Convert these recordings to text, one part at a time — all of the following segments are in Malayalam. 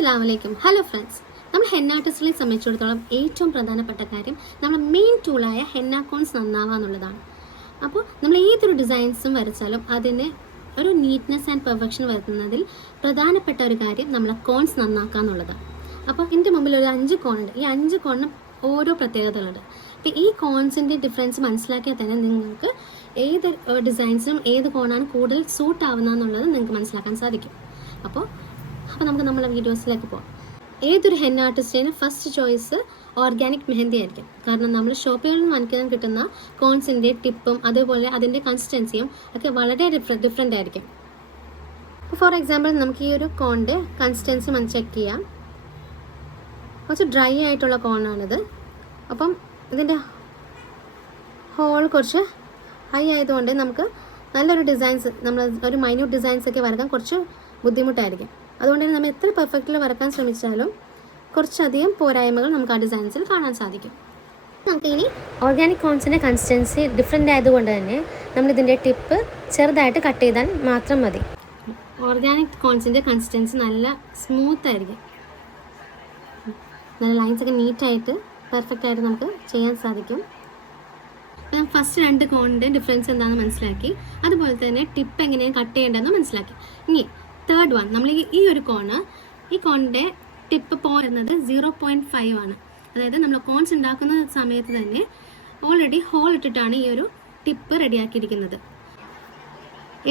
അസ്സലാമു അലൈക്കും. ഹലോ ഫ്രണ്ട്സ്, നമ്മൾ ഹെന്ന ആർട്ടിസ്റ്റിനെ സംബന്ധിച്ചിടത്തോളം ഏറ്റവും പ്രധാനപ്പെട്ട കാര്യം നമ്മുടെ മെയിൻ ടൂളായ ഹെന്ന കോൺസ് നന്നാവുക എന്നുള്ളതാണ്. അപ്പോൾ നമ്മൾ ഏതൊരു ഡിസൈൻസും വരച്ചാലും അതിന് ഒരു നീറ്റ്നെസ് ആൻഡ് പെർഫെക്ഷൻ വരുത്തുന്നതിൽ പ്രധാനപ്പെട്ട ഒരു കാര്യം നമ്മളെ കോൺസ് നന്നാക്കുക എന്നുള്ളതാണ്. അപ്പോൾ എൻ്റെ മുമ്പിൽ ഒരു 5 കോണുണ്ട്. ഈ 5 കോണിനും ഓരോ പ്രത്യേകതകളുണ്ട്. അപ്പോൾ ഈ കോൺസിൻ്റെ ഡിഫറൻസ് മനസ്സിലാക്കിയാൽ തന്നെ നിങ്ങൾക്ക് ഏത് ഡിസൈൻസിനും ഏത് കോണാണ് കൂടുതൽ സൂട്ട് ആവുന്നതെന്നുള്ളത് നിങ്ങൾക്ക് മനസ്സിലാക്കാൻ സാധിക്കും. അപ്പോൾ നമുക്ക് നമ്മുടെ വീഡിയോസിലേക്ക് പോകാം. ഏതൊരു ഹെന്ന ആർട്ടിസ്റ്റിന് ഫസ്റ്റ് ചോയ്സ് ഓർഗാനിക് മെഹന്തി ആയിരിക്കും. കാരണം നമ്മൾ ഷോപ്പുകളിൽ നിന്ന് വാങ്ങിക്കാൻ കിട്ടുന്ന കോൺസിൻ്റെ ടിപ്പും അതുപോലെ അതിൻ്റെ കൺസിസ്റ്റൻസിയും ഒക്കെ വളരെ ഡിഫറെൻ്റ് ആയിരിക്കും. ഫോർ എക്സാമ്പിൾ നമുക്ക് ഈ ഒരു കോണിൻ്റെ കൺസിസ്റ്റൻസി ചെക്ക് ചെയ്യാം. കുറച്ച് ഡ്രൈ ആയിട്ടുള്ള കോണാണിത്. അപ്പം ഇതിൻ്റെ ഹോൾ കുറച്ച് ഹൈ ആയതുകൊണ്ട് നമുക്ക് നല്ലൊരു ഡിസൈൻസ്, നമ്മൾ ഒരു മൈന്യൂട്ട് ഡിസൈൻസ് ഒക്കെ വരക്കാൻ കുറച്ച് ബുദ്ധിമുട്ടായിരിക്കും. അതുകൊണ്ട് തന്നെ നമ്മൾ എത്ര പെർഫെക്റ്റിൽ വരക്കാൻ ശ്രമിച്ചാലും കുറച്ചധികം പോരായ്മകൾ നമുക്ക് ആ ഡിസൈൻസിൽ കാണാൻ സാധിക്കും. നമുക്ക് ഇനി ഓർഗാനിക് കോൺസിൻ്റെ കൺസിസ്റ്റൻസി ഡിഫറെൻ്റ് ആയതുകൊണ്ട് തന്നെ നമ്മളിതിൻ്റെ ടിപ്പ് ചെറുതായിട്ട് കട്ട് ചെയ്താൽ മാത്രം മതി. ഓർഗാനിക് കോൺസിൻ്റെ കൺസിസ്റ്റൻസി നല്ല സ്മൂത്ത് ആയിരിക്കും. നല്ല ലൈൻസൊക്കെ നീറ്റായിട്ട് പെർഫെക്റ്റ് ആയിട്ട് നമുക്ക് ചെയ്യാൻ സാധിക്കും. അപ്പം ഫസ്റ്റ് 2 കോണിൻ്റെ ഡിഫറൻസ് എന്താണെന്ന് മനസ്സിലാക്കി, അതുപോലെ തന്നെ ടിപ്പ് എങ്ങനെയാണ് കട്ട് ചെയ്യേണ്ടതെന്ന് മനസ്സിലാക്കി. ഇനി തേർഡ് വൺ, നമ്മൾ ഈ ഒരു ഈ കോണിൻ്റെ ടിപ്പ് പോരുന്നത് 0.5 ആണ്. അതായത് നമ്മൾ കോൺസ് ഉണ്ടാക്കുന്ന സമയത്ത് തന്നെ ഓൾറെഡി ഹോൾ ഇട്ടിട്ടാണ് ഈ ഒരു ടിപ്പ് റെഡിയാക്കിയിരിക്കുന്നത്.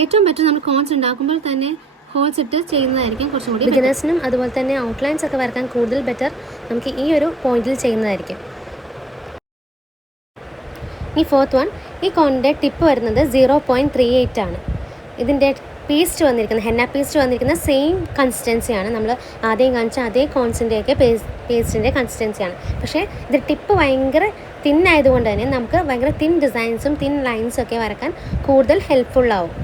ഏറ്റവും ബെറ്റർ നമ്മൾ കോൺസ് ഉണ്ടാക്കുമ്പോൾ തന്നെ ഹോൾസ് ഇട്ട് ചെയ്യുന്നതായിരിക്കും കുറച്ചും കൂടി. ബിഗിനേഴ്സിനും അതുപോലെ തന്നെ ഔട്ട്ലൈൻസ് ഒക്കെ വരക്കാൻ കൂടുതൽ ബെറ്റർ നമുക്ക് ഈ ഒരു പോയിന്റിൽ ചെയ്യുന്നതായിരിക്കും. ഈ ഫോർത്ത് വൺ, ഈ കോണിൻ്റെ ടിപ്പ് വരുന്നത് 0.38 ആണ്. ഇതിൻ്റെ പേസ്റ്റ് വന്നിരിക്കുന്നത്, ഹെന്ന പേസ്റ്റ് വന്നിരിക്കുന്ന സെയിം കൺസിസ്റ്റൻസിയാണ്. നമ്മൾ ആദ്യം കാണിച്ച അതേ കോൺസിൻ്റെയൊക്കെ പേസ്റ്റിൻ്റെ കൺസിസ്റ്റൻസിയാണ്. പക്ഷേ ഇത് ടിപ്പ് ഭയങ്കര തിൻ ആയതുകൊണ്ട് തന്നെ നമുക്ക് ഭയങ്കര തിൻ ഡിസൈൻസും തിൻ ലൈൻസും ഒക്കെ വരക്കാൻ കൂടുതൽ ഹെൽപ്ഫുള്ളാവും.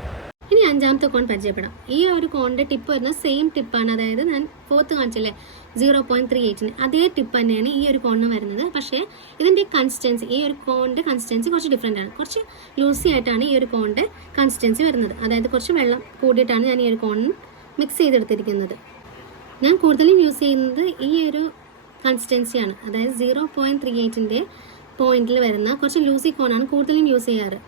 ഇനി 5ാമത്തെ കോൺ പരിചയപ്പെടാം. ഈ ഒരു കോണിൻ്റെ ടിപ്പ് വരുന്ന സെയിം ടിപ്പാണ്. അതായത് ഞാൻ 4th കാണിച്ചില്ലേ 0.38, അതേ ടിപ്പ് തന്നെയാണ് ഈ ഒരു കോണിന് വരുന്നത്. പക്ഷേ ഇതിൻ്റെ കൺസിസ്റ്റൻസി, ഈ ഒരു കോണിൻ്റെ കൺസിസ്റ്റൻസി കുറച്ച് ഡിഫറെൻ്റ് ആണ്. കുറച്ച് ലൂസി ആയിട്ടാണ് ഈ ഒരു കോണിൻ്റെ കൺസിസ്റ്റൻസി വരുന്നത്. അതായത് കുറച്ച് വെള്ളം കൂടിയിട്ടാണ് ഞാൻ ഈ ഒരു കോണിന് മിക്സ് ചെയ്തെടുത്തിരിക്കുന്നത്. ഞാൻ കൂടുതലും യൂസ് ചെയ്യുന്നത് ഈ ഒരു കൺസിസ്റ്റൻസിയാണ്. അതായത് 0.38ൻ്റെ പോയിന്റിൽ വരുന്ന കുറച്ച് ലൂസി കോണാണ് കൂടുതലും യൂസ് ചെയ്യാറ്.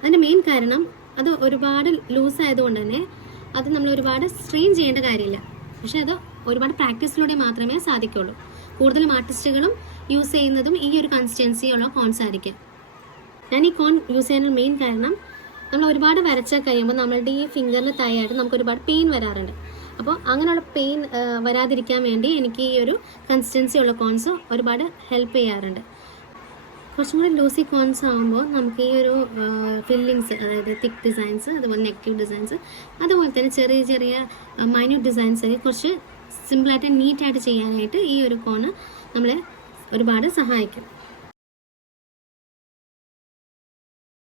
അതിൻ്റെ മെയിൻ കാരണം അത് ഒരുപാട് ലൂസ് ആയതുകൊണ്ട് തന്നെ അത് നമ്മൾ ഒരുപാട് സ്ട്രെയിൻ ചെയ്യേണ്ട കാര്യമില്ല. പക്ഷെ അത് ഒരുപാട് പ്രാക്ടീസിലൂടെ മാത്രമേ സാധിക്കുള്ളൂ. കൂടുതലും ആർട്ടിസ്റ്റുകളും യൂസ് ചെയ്യുന്നതും ഈ ഒരു കൺസിസ്റ്റൻസിയുള്ള കോൺസ് ആയിരിക്കും. ഞാൻ ഈ കോൺ യൂസ് ചെയ്യാനുള്ള മെയിൻ കാരണം നമ്മൾ ഒരുപാട് വരച്ച് കഴിയുമ്പോൾ നമ്മളുടെ ഈ ഫിംഗറിന് താഴെയായിട്ട് നമുക്ക് ഒരുപാട് പെയിൻ വരാറുണ്ട്. അപ്പോൾ അങ്ങനെയുള്ള പെയിൻ വരാതിരിക്കാൻ വേണ്ടി എനിക്ക് ഈ ഒരു കൺസിസ്റ്റൻസി ഉള്ള കോൺസ് ഒരുപാട് ഹെൽപ്പ് ചെയ്യാറുണ്ട്. കുറച്ചും കൂടി ലൂസി കോൺസ് ആകുമ്പോൾ നമുക്ക് ഈ ഒരു ഫില്ലിങ്സ്, അതായത് തിക്ക് ഡിസൈൻസ്, അതുപോലെ നെഗറ്റീവ് ഡിസൈൻസ്, അതുപോലെ തന്നെ ചെറിയ ചെറിയ മൈന്യൂട്ട് ഡിസൈൻസ് ഒക്കെ കുറച്ച് സിമ്പിളായിട്ട് നീറ്റായിട്ട് ചെയ്യാനായിട്ട് ഈ ഒരു കോണ് നമ്മളെ ഒരുപാട് സഹായിക്കും.